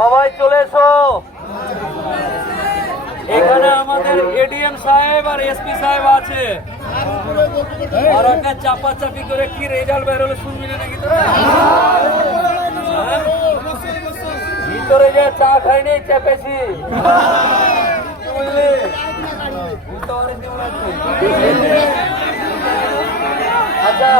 সবাই চলে এসো। এখানে আমাদের এডিএম সাহেব আর এসপি সাহেব আছে। আর একটা চাপাচাপি করে কি রেজাল্ট বের হলো শুনবি না নাকি তোরা? ভিতরে যে চা খাইনি চেপেছি, বুঝলি? বুঝতে পারিস আচ্ছা,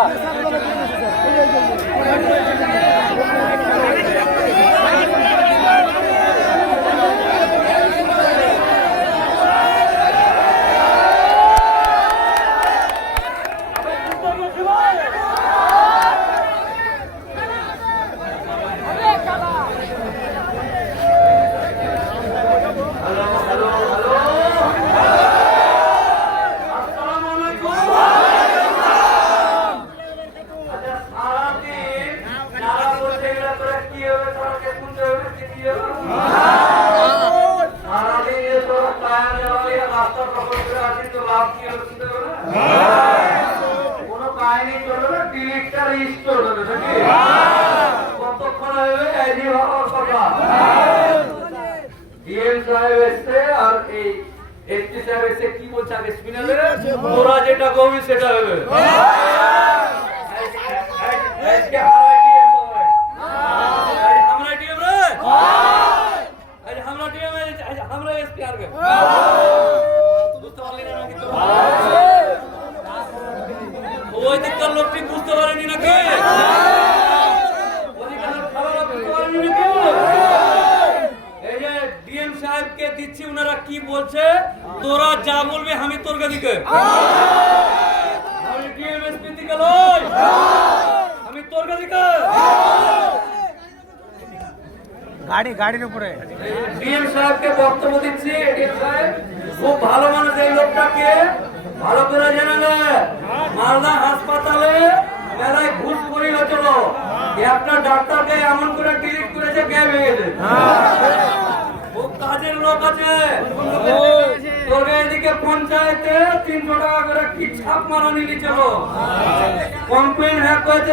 কোনো কাহিনী চলবে না, ডিলিটটা রিস্টোর হবে নাকি? কতক্ষণ হবে আইডি হওয়ার কথা। ডিএম সাহেব এসছে আর এই এসপি সাহেব এসে কি বলছে আগে শুনেলে, তোরা যেটা করবি সেটা হবে। আজকে হারাই ডিএম হবে, আমরা ডিএম রে, আজ আমরা ডিএম, আজ আমরা এসপি আর বুঝতে পারলি না নাকি? ওই দিককার লোকটি বুঝতে পারেনি নাকি? এই যে ডিএম সাহেবকে দিচ্ছি, ওনারা কি বলছে, তোরা যা বলবি আমি তোর দিকে, আমি ডিএম এসপি দিকে লই, আমি তোর দিকে। গাড়ির উপরে ডিএম সাহেবকে বক্তব্য দিচ্ছি। ডিএম সাহেব খুব ভালো মানুষ, এই লোকটাকে ভালো করে জেনে নেয়। মালদা হাসপাতালে মেলায় ঘুষ করি হচ্ছিল, একটা ডাক্তারকে এমন করে ডিলিট করেছে কে ভেঙেছে। ও কাজের লোক আছে। তোকে এদিকে পঞ্চায়েতে 300 টাকা করে কি ছাপ মারানি নিয়েছিল, কমপ্লেন হ্যাক করেছে,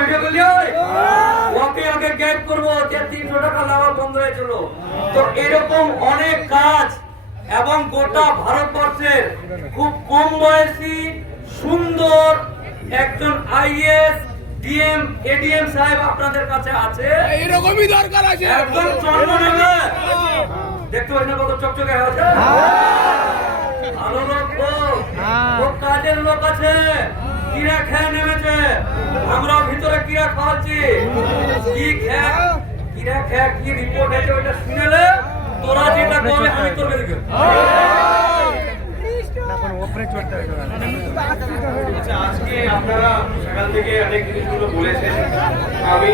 ভিডিও করলি ওকে আগে গ্যাপ করবো যে 300 টাকা নেওয়া বন্ধ হয়েছিল। তো এরকম অনেক কাজ, এবং গোটা ভারতবর্ষের খুব কম বয়সী সুন্দর একজন আইএস ডিএম এডিএম সাহেব আপনাদের কাছে আছে। এইরকমই দরকার আছে, একদম চন্দ্রনগরে দেখতে পাচ্ছেন কত চকচকে আছে, ভালো লোক, ও কাজের লোক আছে, কিরা খেয়ে নেমেছে। আমরা ভিতরে কিরা খাওয়াচ্ছি, কি খেয়ে কিরা খেয়ে কি রিপোর্ট আছে ওইটা শুনেলে তোরা যেটা করবে আমি তোর দিকে। আজকে আপনারা সকাল থেকে অনেক জিনিসগুলো বলেছেন, আমি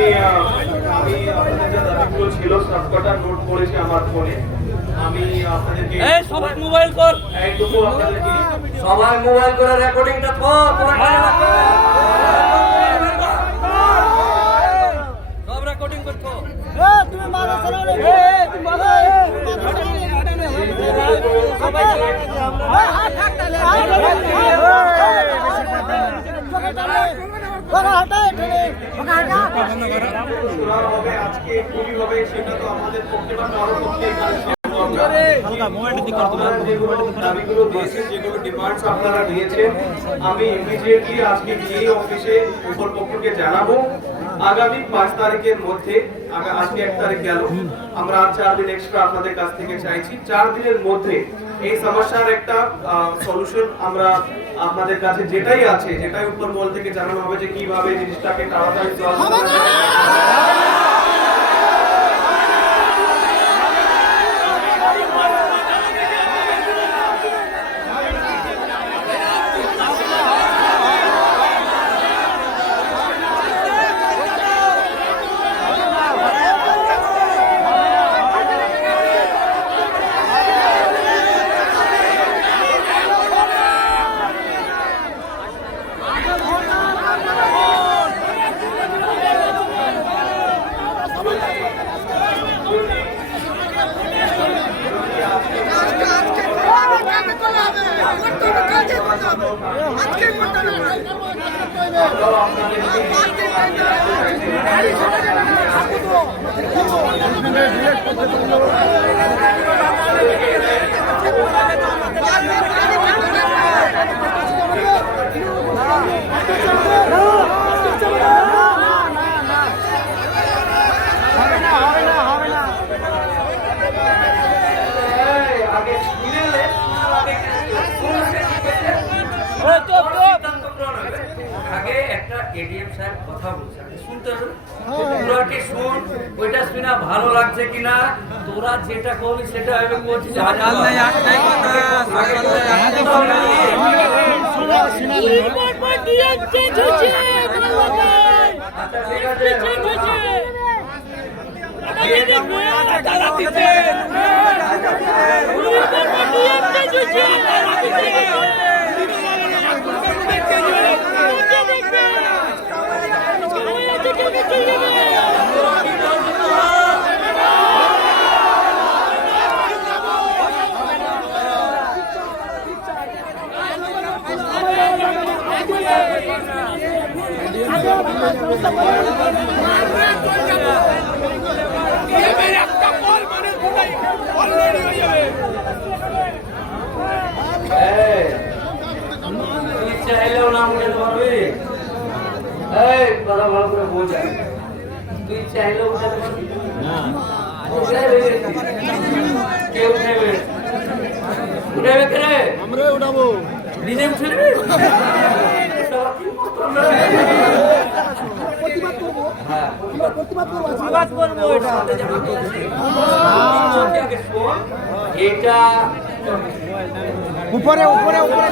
আপনাদের যা দাবিগুলো ছিল সবকটা নোট করেছি আমার ফোনে। আমি আপনাদেরকে সবাই মোবাইল কর, এইটুকু আপনাদেরকে সবাই মোবাইল করে রেকর্ডিংটা কর, সব রেকর্ডিং করছো। তুমি মারা চালাও আজকে খুবই হবে, সেটা তো আমাদের পক্ষে বা কারোর পক্ষে দাবিগুলো দিয়েছেন, যেগুলো ডিমান্ডস আপনারা দিয়েছেন, আমি ইমিডিয়েটলি আজকে গিয়ে অফিসে উপর পক্ষকে জানাবো। আগামী 5 তারিখের মধ্যে, আজকে 1 তারিখ গেল, আমরা আর 4 দিন এক্সট্রা আপনাদের কাছ থেকে চাইছি। 4 দিনের মধ্যে এই সমস্যার একটা সলিউশন আমরা আপনাদের কাছে যেটাই আছে, যেটাই উপর মহল থেকে জানানো হবে যে কিভাবে জিনিসটাকে তাড়াতাড়ি সলভ করা যায়। আজকে আমরাও আপনাদেরকে আগে শুনে নেন, আগে আগে একটা এডিএম সাহেব কথা বলছে আপনি শুনতে হবে তোরা কি শুন ওইটা শুনে ভালো লাগছে কিনা তোরা যেটা করবি সেটা হবে করছিস আচ্ছা ঠিক আছে তুই চাইলেও নাম উঠাতে পারবি এই কথা ভালো করে বোঝা তুই চাইলেও উঠাতে পারবি কে উঠাবে উঠাবে কে রে আমরা উঠাবো নিজে উঠবি হ্যাঁ প্রতিবাদ করবো এটা এটা উপরে উপরে উপরে